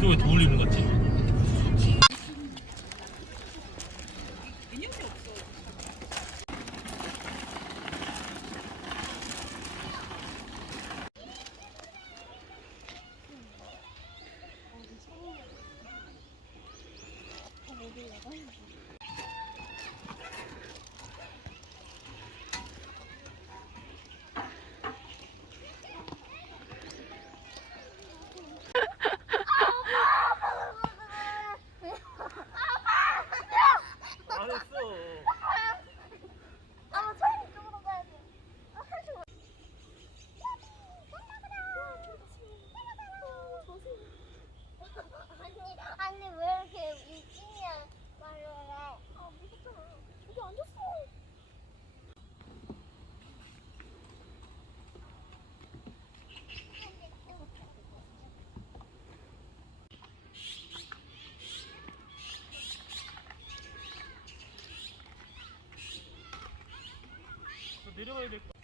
그거 왜 돌리는 것 같지? 안 했어. 아니 왜 이렇게 웃기냐 말을 해. 아 무섭잖아. 저기 앉았어. 내려가야 될 거.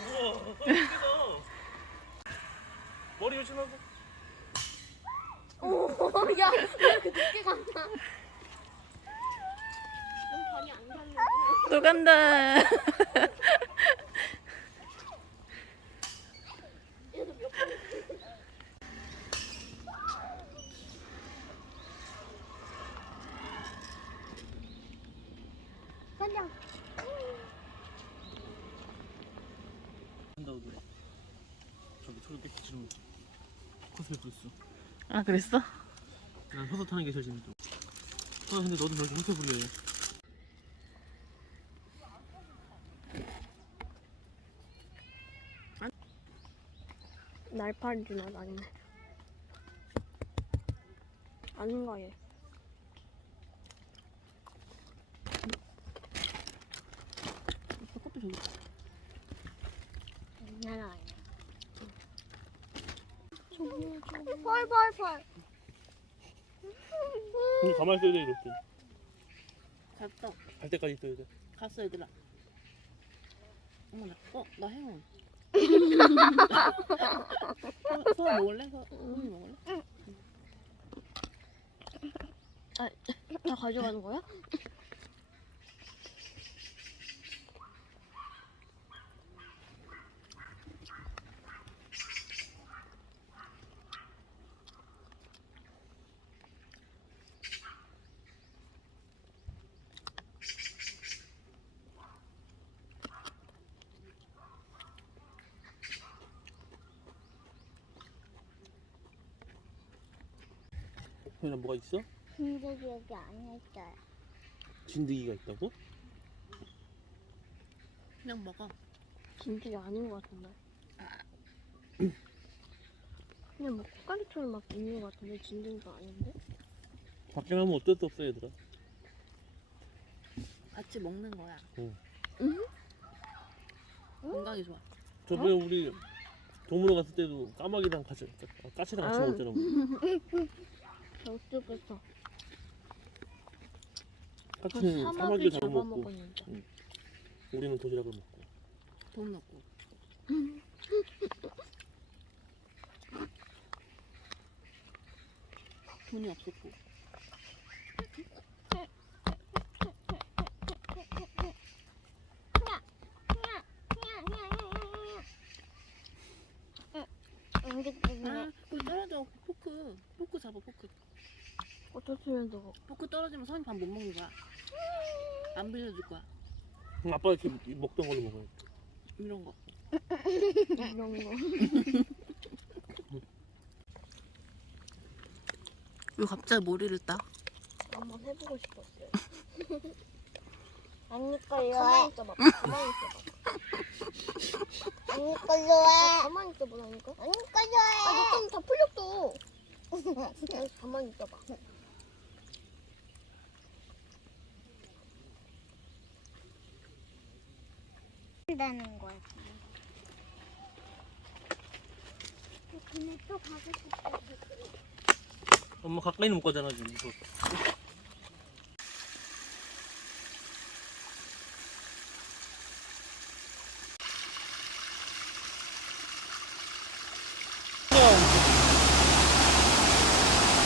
우와, 크다. 머리 조심하고. 오, 야, 왜 이렇게 늦게 갔나? 넌 밤이 안 갔는데. 또 간다. 그냥 한다고 그래. 저기 저렇게 지금 코스를 줬어. 아 그랬어? 난 서서 타는 게 제일 재밌어. 아 근데 너도 저렇게 호세 부려. 날파리나 아니네. 아닌가 얘. 커피 저기. 아니야 아니야. 펄펄펄. 근데 가만히 있어야 돼 이렇게. 갔다. 갈 때까지 있어야 돼. 갔어 얘들아. 어머나. 나 행운. 소원 먹을래? 소원 먹을래? 다 가져가는 거야? 그냥 뭐가 있어? 근데 여기 안 했어요. 진드기가 있다고? 그냥 먹어. 진드기 아닌 것 같은데. 그냥 뭐 코까리처럼 막 있는 것 같은데 진드기가 아닌데? 밖에나면 어쩔 수 없어 얘들아. 같이 먹는 거야. 응. 건강이 좋아. 저번에 우리 동물원 갔을 때도 까마귀랑 같이 까치랑 같이 아. 먹었잖아. 어쩌겠어. 까치는 사막을 사마귀를 잡아 먹고 잡아먹었는데. 우리는 도시락을 먹고. 돈 넣고. 돈이 없었고. 아, 그 떨어져. 포크 잡아, 포크. 어떻으면서 포크 떨어지면 선이 밥 못 먹는 거야. 안 빌려줄 거야. 그럼 아빠가 이렇게 먹던 걸로 먹어야 돼. 이런 거. 이런 거. 왜 갑자기 머리를 따? 한번 해보고 싶었어요. 아니 걸로 가만히 있어봐. 가만히 있어봐. 아니 걸로 해. 가만히 있어보라니까. 아니 걸로 해. 아, 너 좀 다 풀렸어. 가만히 있어봐. 된다는 거야. 근데 또 가고 싶어. 엄마 가까이는 못 가잖아 지금. 무서워서.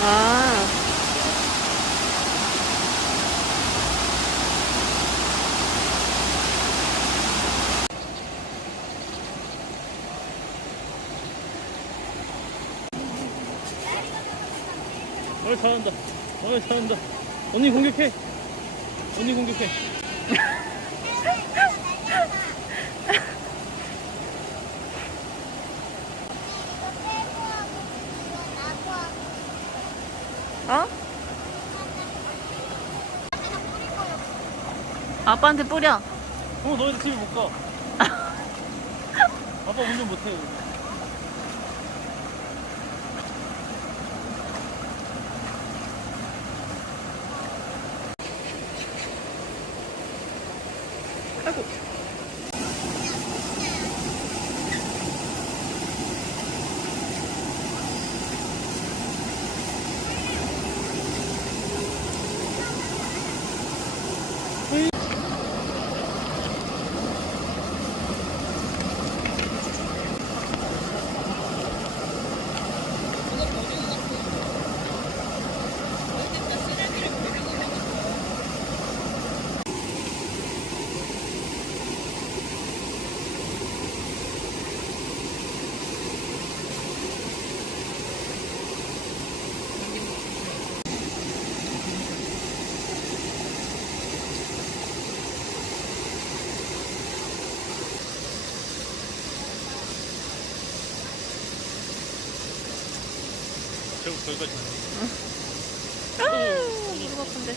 아. 잘한다. 잘한다. 언니 공격해. 언니 공격해. 어? 아빠한테 뿌려. 너희들 집에 못 가. 아빠 운전 못해. 아이고. 결국 거기까지 가네. 무릎 아픈데.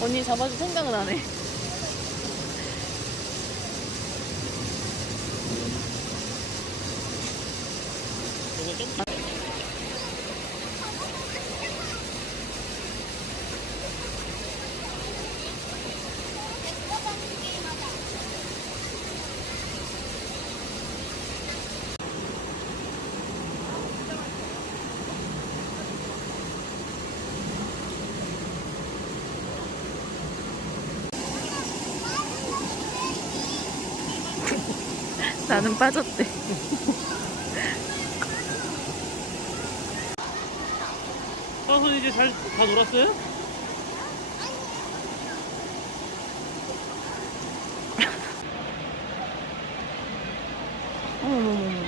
언니 잡아줄 생각은 안 해. 저거 좀 나는 빠졌대. 가서 이제 다 놀았어요? 어머머머.